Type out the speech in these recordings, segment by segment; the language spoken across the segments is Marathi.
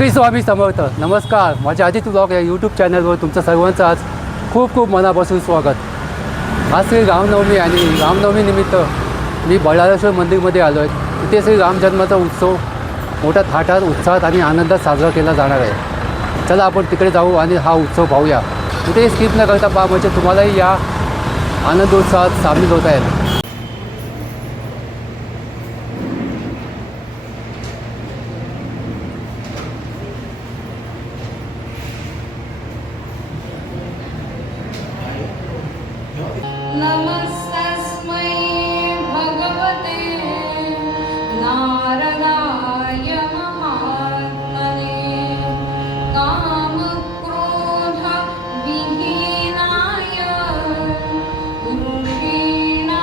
श्री स्वामी समर्थ. नमस्कार. माझ्या आदित्य ब्लॉग या यूट्यूब चॅनलवर तुमचं सर्वांचं आज खूप खूप मनापासून स्वागत. आज श्री रामनवमी आणि रामनवमीनिमित्त मी बळाळेश्वर मंदिरमध्ये आलो आहे. तिथे श्री रामजन्माचा उत्सव मोठ्या थाटात, उत्साहात आणि आनंदात साजरा केला जाणार आहे. चला आपण तिकडे जाऊ आणि हा उत्सव पाहूया. कुठेही स्किप न करता पहा, म्हणजे तुम्हालाही या आनंदोत्सवात सामील होता येईल. नमस्तस्मै भगवते नारायणाय महात्मने कामक्रोध विहीनाय ऋषीणां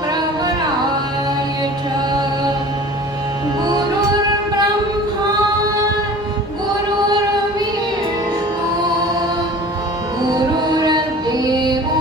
प्रवराय च गुरुर्ब्रह्मा गुरुर्विष्णु गुरुर्देवो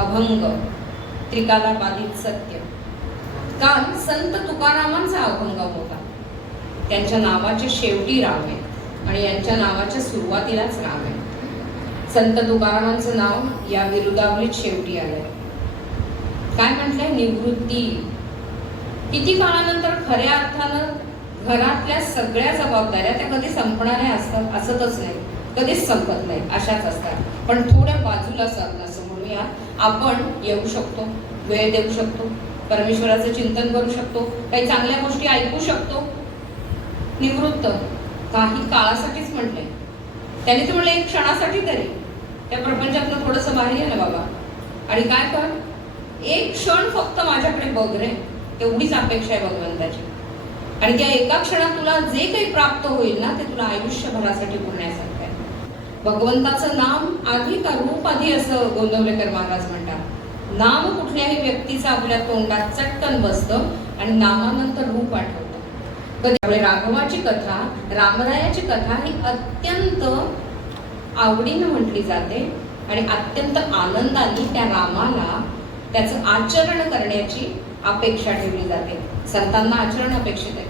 अभंग त्रिकाला बाधित सत्य. काल संत तुकारामांचा अभंग होता. त्यांच्या नावाच्या शेवटी राम आहे आणि यांच्या नावाच्या सुरुवातीलाच राम आहे. संत तुकारामांचं नाव या विरुदावलीत शेवटी आलंय. काय म्हटलंय? निवृत्ती. किती काळानंतर खऱ्या अर्थानं घरातल्या सगळ्या जबाबदाऱ्या त्या कधी संपणाऱ्या असतात असतच नाही, कधीच संपत नाही, अशाच असतात. पण थोड्या बाजूला असं म्हणूया, आपण येऊ शकतो, वेळ देऊ शकतो, परमेश्वराचं चिंतन करू शकतो, काही चांगल्या गोष्टी ऐकू शकतो. निवृत्त काही काळासाठीच म्हटलंय. त्याने तर म्हणलं एक क्षणासाठी तरी त्या प्रपंचातनं थोडंसं बाहेर ये ना बाबा, आणि काय कर, एक क्षण फक्त माझ्याकडे बघ रे, तेवढीच अपेक्षा आहे भगवंताची. आणि त्या एका क्षणात तुला जे काही प्राप्त होईल ना ते तुला आयुष्यभरासाठी पुरण्यासारखं आहे. भगवंताचं नाम आधी का रूप आधी, असं गोंदवलेकर महाराज म्हणतात. नाम कुठल्याही व्यक्तीचं आपल्या तोंडात चटकन बसतं आणि नामानंतर रूप आठवतं. त्यामुळे राघवाची कथा, रामरायाची कथा ही अत्यंत आवडीनं म्हटली जाते आणि अत्यंत आनंदाने त्या रामाला त्याचं आचरण करण्याची अपेक्षा ठेवली जाते. संतांना आचरण अपेक्षित आहे.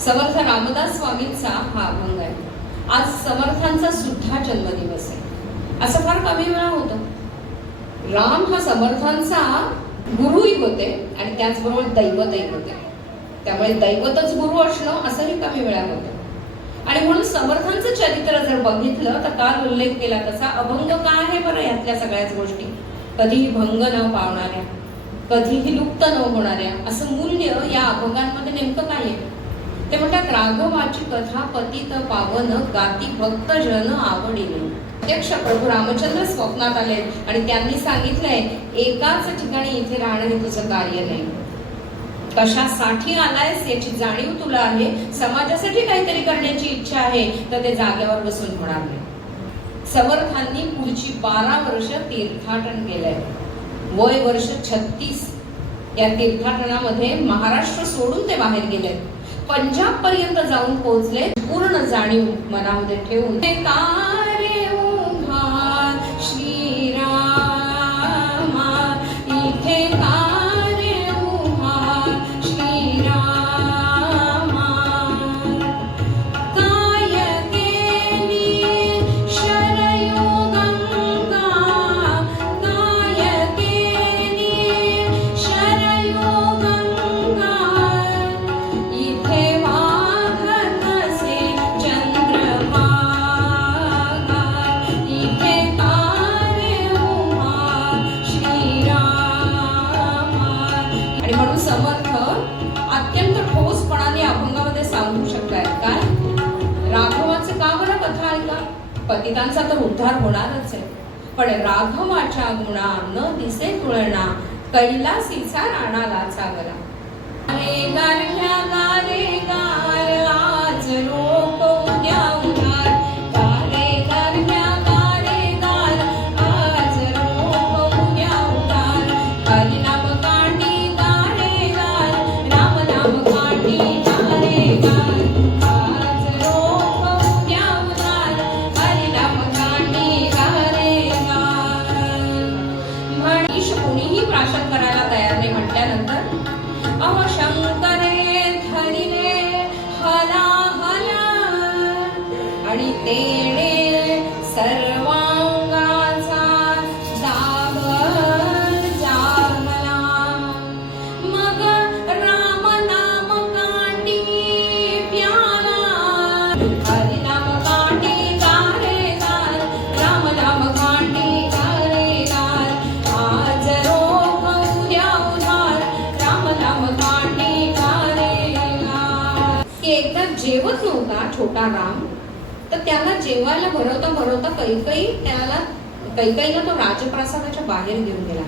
समर्थ रामदास स्वामींचा हा अभंग आहे. आज समर्थांचा सुद्धा जन्मदिवस आहे. असं फार कमी वेळा होतं. राम हा समर्थांचा गुरुही होते आणि त्याचबरोबर दैवतही होते. त्यामुळे दैवतच गुरु असणं असंही कमी वेळा होतं. आणि म्हणून समर्थांचं चरित्र जर बघितलं तर काल उल्लेख केला तसा अभंग काय आहे बरं, यातल्या सगळ्याच गोष्टी कधीही भंग न पावणाऱ्या, कधीही लुप्त न होणाऱ्या, असं मूल्य या अभंगांमध्ये नेमकं काय आहे. ते म्हणतात, राघवाची कथा पतित पावन, गाती भक्त जन आवडीने. प्रत्यक्ष प्रभू रामचंद्र स्वप्नात आले आणि त्यांनी सांगितलंय, एकाच ठिकाणी इथे राहणं हे तुझं कार्य नाही. कशासाठी आलायस याची जाणीव तुला आहे, समाजासाठी काहीतरी करण्याची इच्छा आहे, तर ते जागेवर बसून होणार नाही. समर्थांनी पुढची 12 वर्ष तीर्थाटन केलंय. वय वर्ष 36. या तीर्थाटनामध्ये महाराष्ट्र सोडून ते बाहेर गेले, पंजाब पर्यंत जाऊन पोहोचले. पूर्ण जाणीव मनामध्ये ठेवून समर्थ अत्यंत ठोसपणाने अभंगामध्ये सांगू शकतायत. काय राघवाचं का बरं कथा ऐका, पतितांचा तर उद्धार होणारच आहे, पण राघवाच्या गुणा न दिसे तुळणा, कैलासीचा राणाला चावला. अरे गारघ्या गारे गार, आज लोक उद्या उधार. गारे गारघ्या गारे गार, आज लोक उद्या उधार. हरिनाम कांडी गारे गार, राम नाम कांडी गारे गार. आज लोक उद्या उधार, हरिनाम कांडी गारे गार. म्हणीश कोणीही प्राशन करायला तयार नाही म्हटल्यानंतर, अहो शंकरे धरिले हला हला, आणि तेणे सर्वांगाचा दाभर जागला. मग राम नाम कांडी प्याला, हरि नाम कांडी गारे गार, राम नाम कांडी गारे गार. आज रोग उद्या उधार, राम नाम कांडी गारे गार. की एकदा जेवत नव्हता छोटा राम, तर त्याला जेवायला भरवता भरवता कैकईला तो राजप्रासादाच्या बाहेर घेऊन गेला.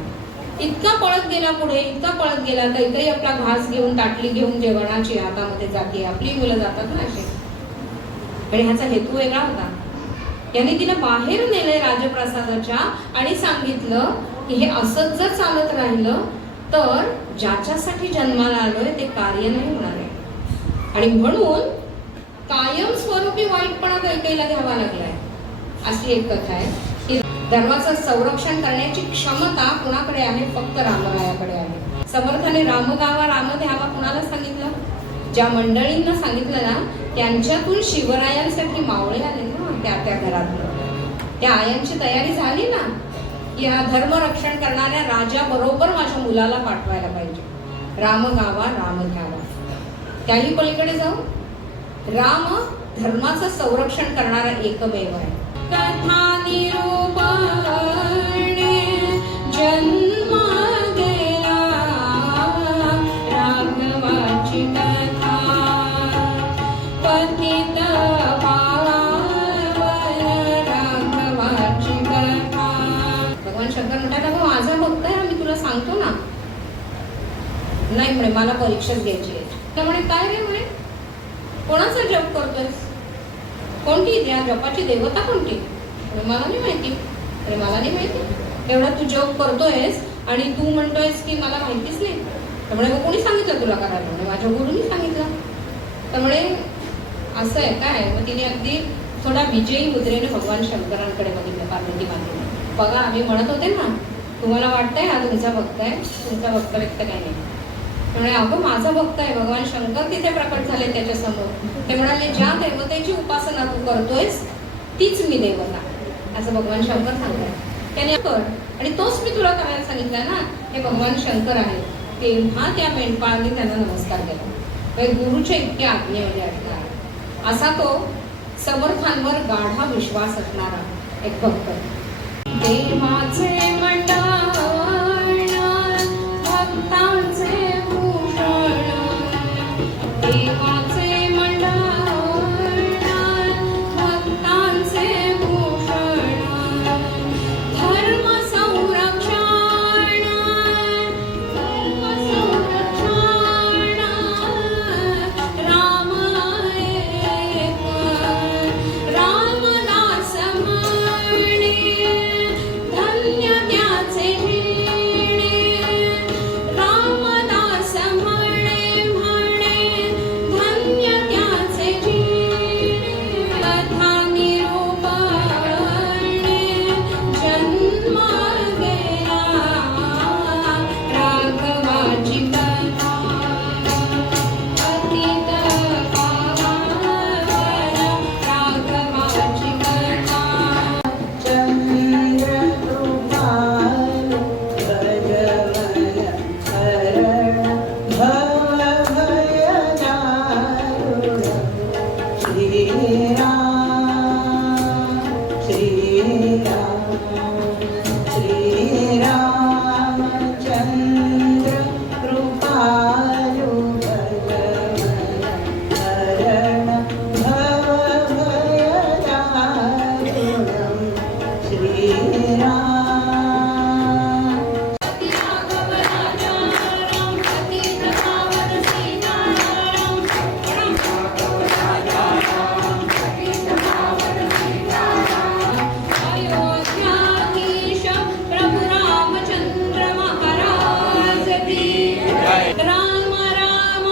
इतका पळत गेला पुढे, इतका पळत गेला. कैकई आपला घास घेऊन, ताटली घेऊन जेवणाची हातामध्ये जाते. आपली मुलं जातात ना असे, पण ह्याचा हेतू वेगळा होता. याने तिला बाहेर नेले राजप्रासादाच्या आणि सांगितलं की हे असंच जर चालत राहिलं तर ज्याच्यासाठी जन्माला आलोय ते कार्य नाही होणार आहे. आणि म्हणून कायम स्वरूपी वाईटपणा कैकईला घ्यावा लागलाय. अशी एक कथा आहे की धर्माचं संरक्षण करण्याची क्षमता कुणाकडे आहे? फक्त रामरायाकडे आहे. समर्थाने राम गावा राम द्यावा कुणाला सांगितलं? ज्या मंडळींना सांगितलं ना, त्यांच्यातून शिवरायांसाठी मावळे आले ना, त्या घरातून त्या आयांची तयारी झाली ना, या धर्म रक्षण करणाऱ्या राजा बरोबर माझ्या मुलाला पाठवायला पाहिजे. राम गावा राम घ्यावा. त्याही पलीकडे जाऊ, राम धर्माचं संरक्षण करणारा एकमेव आहे. कथा निरूपणे जन्म गेला, राघवाची कथा पतित पावन, भगवान शंकर म्हणतात अगं माझा भक्त आहे मी तुला सांगतो ना. नाही म्हणे मला परीक्षाच घ्यायची आहे. त्यामुळे काय रे म्हणे कोणाचा जप करतोयस, कोणती त्या जपाची देवता कोणती? मला नाही माहिती. अरे मला नाही माहिती, एवढा तू जप करतोयस आणि तू म्हणतोयस की मला माहितीच नाही. त्यामुळे मग कोणी सांगितलं तुला करायला? म्हणजे माझ्या गुरुनी सांगितलं. त्यामुळे असं आहे काय. मग तिने अगदी थोडा विजयी मुद्रेने भगवान शंकरांकडे बघितलं. पार्वती मातेने बघा आम्ही म्हणत होते ना तुम्हाला वाटतंय हा तुमचा भक्त आहे, तुमचा भक्त व्यक्त काही नाही. त्यामुळे अगं माझा भक्त आहे. भगवान शंकर तिथे प्रकट झाले त्याच्यासमोर. ते म्हणाले ज्या देवतेची उपासना तू करतोयस तीच मी देवता, असं भगवान शंकर सांगतात. त्याने कर आणि तोच मी तुला करायला सांगितलं ना, हे भगवान शंकर आहे. तेव्हा त्या मेंढपाळांनी त्यांना नमस्कार केला. गुरुच्या इतक्या आज्ञेमध्ये असणार असा तो समर्थांवर गाढा विश्वास असणारा एक भक्त. देवाचे मंडळ भक्तांचे भूषण, देवाचे मंडळ भक्तांचे भूषण, धर्म संरक्षण राम एक, रामदास म्हणे धन्य त्याचे ऋणी, रामदास म्हणे धन्य त्याचे ऋणी, कथा निरूपणे जन्म गेला राघवाची कथा, अतीत पावन राघवाची कथा. अयोध्याधीश प्रभु रामचंद्र महाराज की राम राम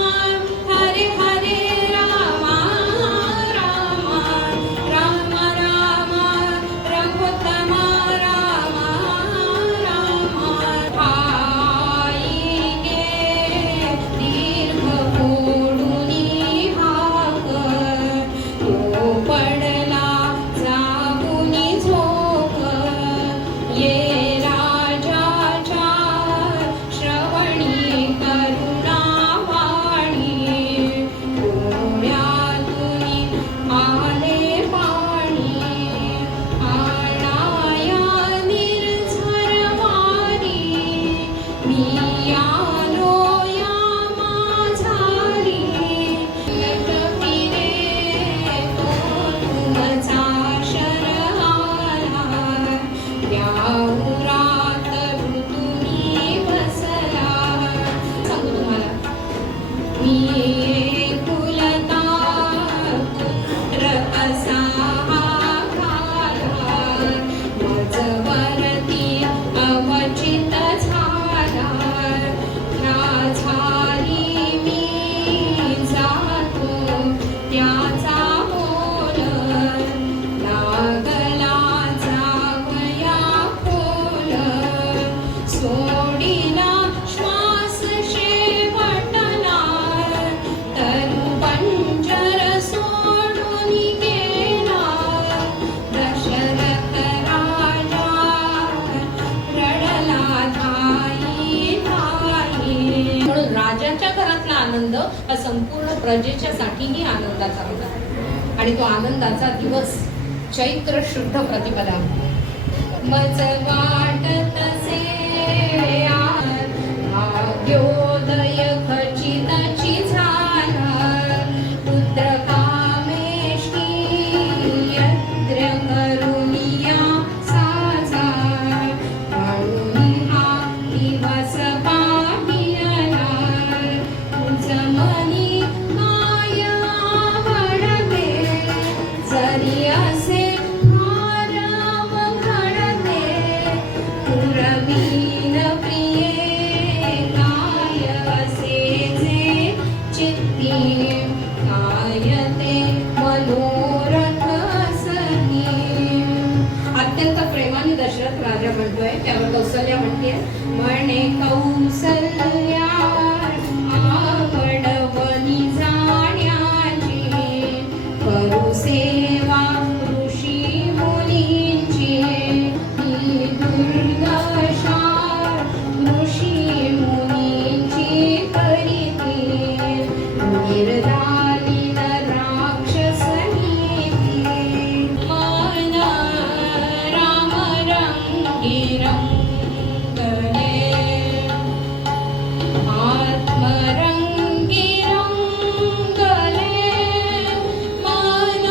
हरे हरे राम राम राम राम रघुत्तम राम राम. आई गे दीर्घ फोडुनी भाकर, तो पडला जागुनी झोप, ये राजाच्या श्रवणी करुणावाणी, डोळ्यातुनी आले पाणी, आणाया निर्झर वारी, मी आलो या माझारी, फिरे तो तुमचा शरहारा, या उरात ऋतुनी बसला. सांगू तुम्हाला मी एकुलता पुत्र असा हा घाला, मजवरती अवचित झाला, ह्या झाली मी जातो त्याचा बोल, लागला जावया खोल, सोडिला श्वास शेवटला, तरु पंजर सोडून गेला, दशरथ राजा रडला धाई धाई. म्हणून राजाच्या घरातला आनंद हा संपूर्ण प्रजेच्यासाठीही आनंदाचा होता. आणि तो आनंदाचा दिवस चैत्र शुद्ध प्रतिपदा. मज वाटत से भाग्योदय खचितची झाला, पुत्र कामेष्टी यद्र करुनिया साजा, म्हणते म्हणे कौसल्या आवडवली जाण्याची करू सेवा ऋषी मुनींची ही दुर्दशा ऋषी मुनींची करीती निर्दालीन राक्षसनी मन राम रंगी रंगले आत्मरंगी रंगले मन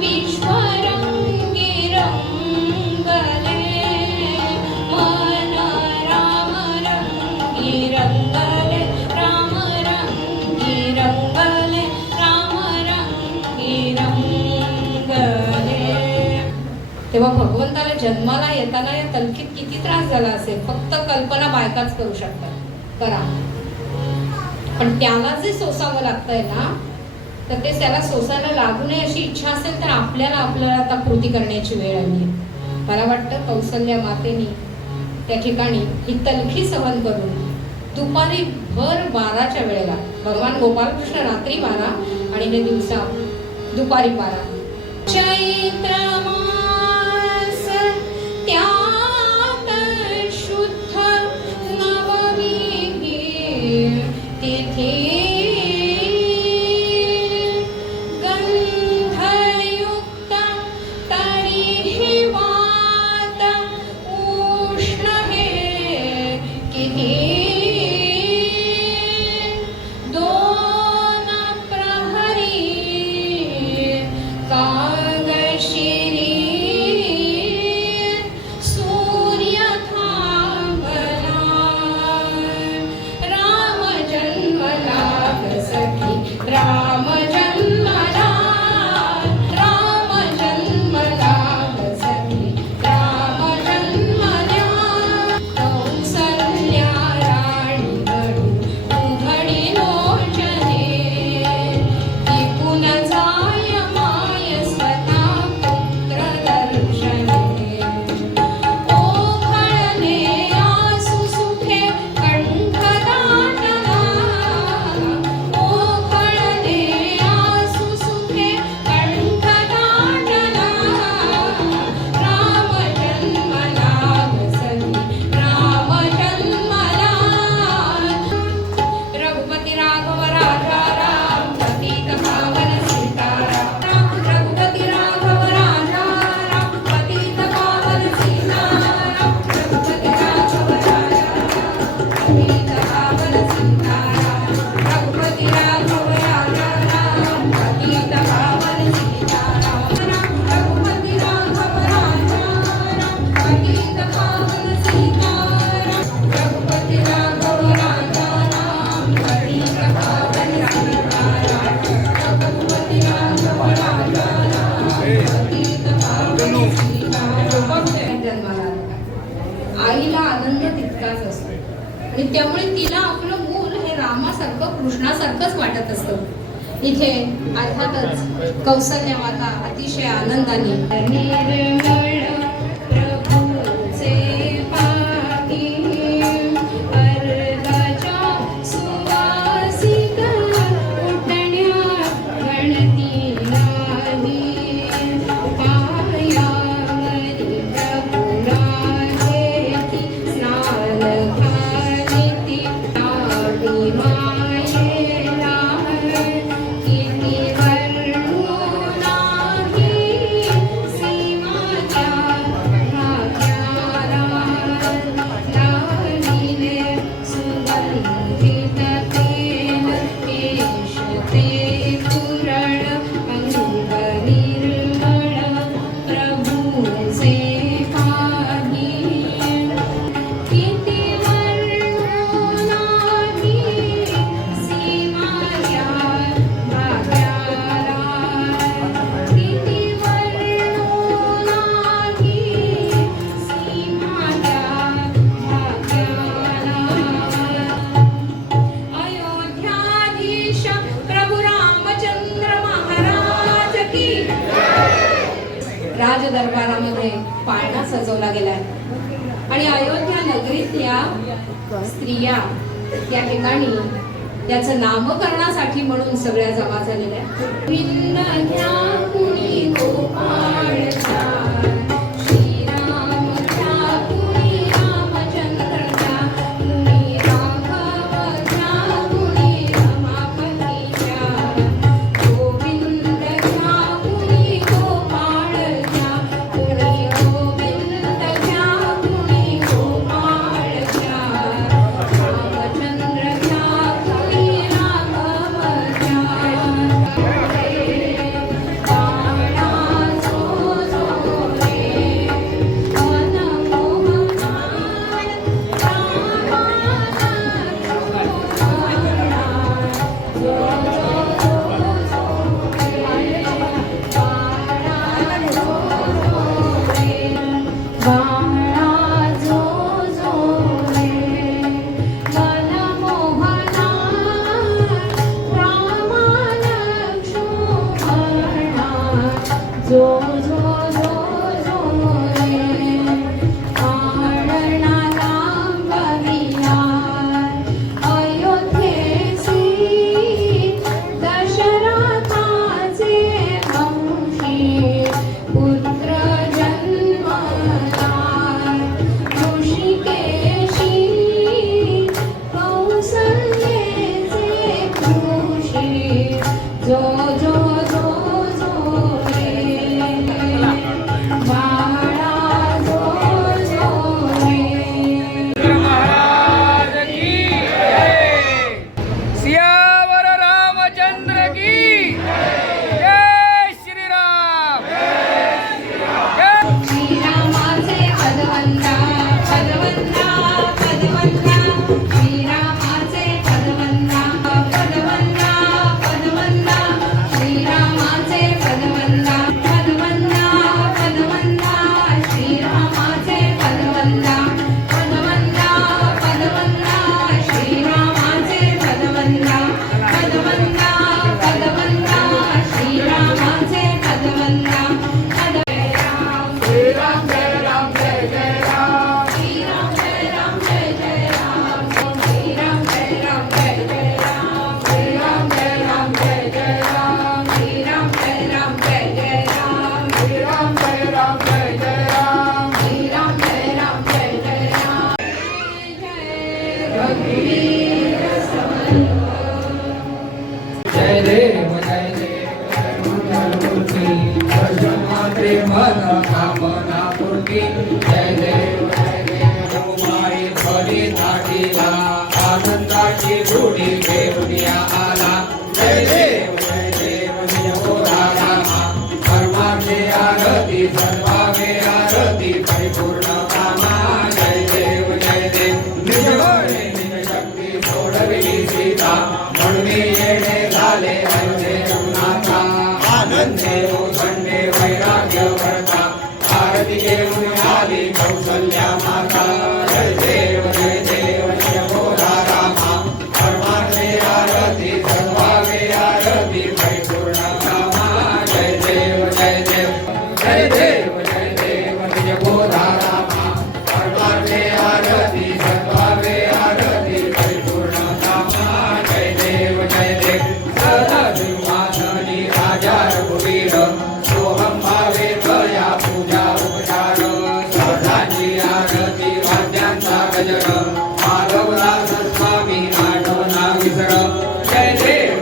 विश्वरंगी रंगले मन राम रंगी रंगले राम रंगी रंगले राम रंगी रंगले. तेव्हा भगवंताला जन्माला येताना या तलखीत किती त्रास झाला असेल फक्त कल्पना बायकाच करू शकतात. करा, पण त्याला जे सोसावं लागतंय ना तर ते त्याला सोसायला लागू नये अशी इच्छा असेल तर आपल्याला आता कृती करण्याची वेळ आली. मला वाटतं कौसल्या मातेनी त्या ठिकाणी ही तलखी सहन करून दुपारी भर 12च्या वेळेला भगवान गोपालकृष्ण रात्री 12 आणि हे दिवसा दुपारी 12 चैत्र मास त्यात शुद्ध नवमी तिथी गंधयुक्त तरीही वात उष्ण हे किती दोन प्रहरी कागशिरी सूर्य थांबला राम जन्मला सखी राम जन्मला राम जन्मला सखी राम जन्मला कौसल्या राणी घडू उघडी लोचने टिकून जाय माय स्वतः पुत्र दर्शने ओघळले आसु सुखे कंठ दाटला ओघळले आसु सुखे कंठ दाटला राम जन्मला सखी राम जन्मला रघुपती राघव राजा राम पतित पावन सीताराम रघुपती राघव राजा राम पतित पावन सीताराम रघुपती राघव राजा पतित पावन सीताराम रघुपती राघव राजा राम पतित पावन सीताराम रघुपती राघव राजा राम पतित पावन सीताराम रघुपती राघव राजा राम पतित पावन सीताराम रघुपती राघव राजा राम पतित पावन सीताराम. जन्माला आला. आईला आनंद तितकाच असतो आणि त्यामुळे तिला आपलं मूल हे रामासारखं कृष्णासारखंच वाटत असतं. इथे अर्थातच कौसल्या माता अतिशय आनंदाने निर्मळ प्रभूचे पाही अर्धाच्या सुवासिक उठण्या गणती नाही पायावरी प्रभुराजेती स्नान घालिती लाडी मायेला किती वर्णू नाही सीमाच्या भाग्याला लावलीले सुगंधित तेल केश ते पुरळ अंग निर्मळ प्रभूचे पाही किती वर्णू नाही सीमाच्या भाग्याला किती वर्णू नाही सीमाच्या भाग्याला. अयोध्याधीश प्रभू रामचंद्र महाराज की राज दरबारामध्ये पाळणा सजवला गेलाय आणि अयोध्या नगरीतल्या स्त्रिया त्या ठिकाणी त्याचं नामकरणासाठी म्हणून सगळ्या जमा झालेल्या आहेत. गोविंद घ्या कुणी गोपाळच्या, श्रीराम घ्या कुणी रामचंद्रच्या, कुणी राघव घ्या कुणी रमापतीच्या, गोविंद घ्या कुणी गोपाळच्या, कुणी गोविंद घ्या कुणी गोपाळच्या, रामचंद्र घ्या कुणी राघवच्या. सियावर रामचंद्र की जय श्रीराम. श्रीरामाचे पदवंदा पदवंदा पदवंदा, श्रीरामाचे पदवंदा पदवंदा पदवंदा, श्रीरामाचे पदवंदा पदवंदा पदवंदा, श्रीरामाचे पदवंदा पदवंदा पदवंदा, श्रीरामाचे पदवंदा पदवंदा पदवंदा, श्रीरामाचे पदवंदा जय देव जय देव मंगलमूर्ती, दर्शनात्रे मन कामना पूर्ती. जय देव माई फली ताटीला, आनंदाची गुढी घेऊन या आला. जय देव निज बोधा रामा, परमाचे आरती सर्वांगे आरती परिपूर्ण कामा. जय देव निज बळे निज शक्ती सोडविली सीता, म्हणून येणे झाले अयोध्ये रघुनाथा. आनंदे ओसंडे वैराग्य भरता, आरती घेऊन आली कौसल्या माता. जय देव निज बोधा रामा, परमाचे आरती सर्वांगे आरती परिपूर्ण कामा. जय देव जय देव निज बोधा रामा, परमाचे आरती सर्वांगे आरती परिपूर्ण कामा. जय देव सदा सिंहासनी राजा रघुवीर, सोहम भावे तया पूजा उपचार. साधाची आरती वाद्यांचा गजर, माधवदास स्वामी आठवना विसर. जय देव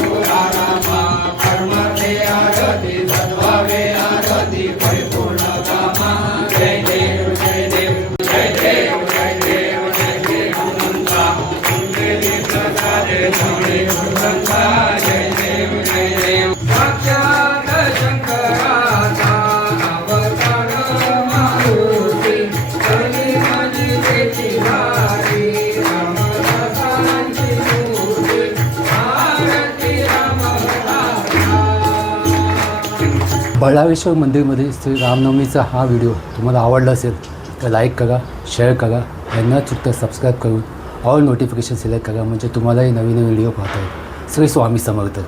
बोधा रामा, परमाचे आरती सद्भावे आरती परिपूर्ण कामा. जय देव जय देव मंगला, कुंडली प्रसादे सोने भगवंता. जय देव साक्षात शंकराचा अवतार मारुती, कली माझी त्याची वारी, रामदासांची मूर्ती, आरती रामदासा. बळाळेश्वर मंदिरमध्ये श्री रामनवमीचा हा व्हिडिओ तुम्हाला आवडला असेल तर लाईक करा, शेअर करा, यांना चुकतं सबस्क्राईब करून ऑल नोटिफिकेशन सिलेक्ट करा, म्हणजे तुम्हालाही नवीन व्हिडिओ पाहता येईल. श्री स्वामी समर्थ.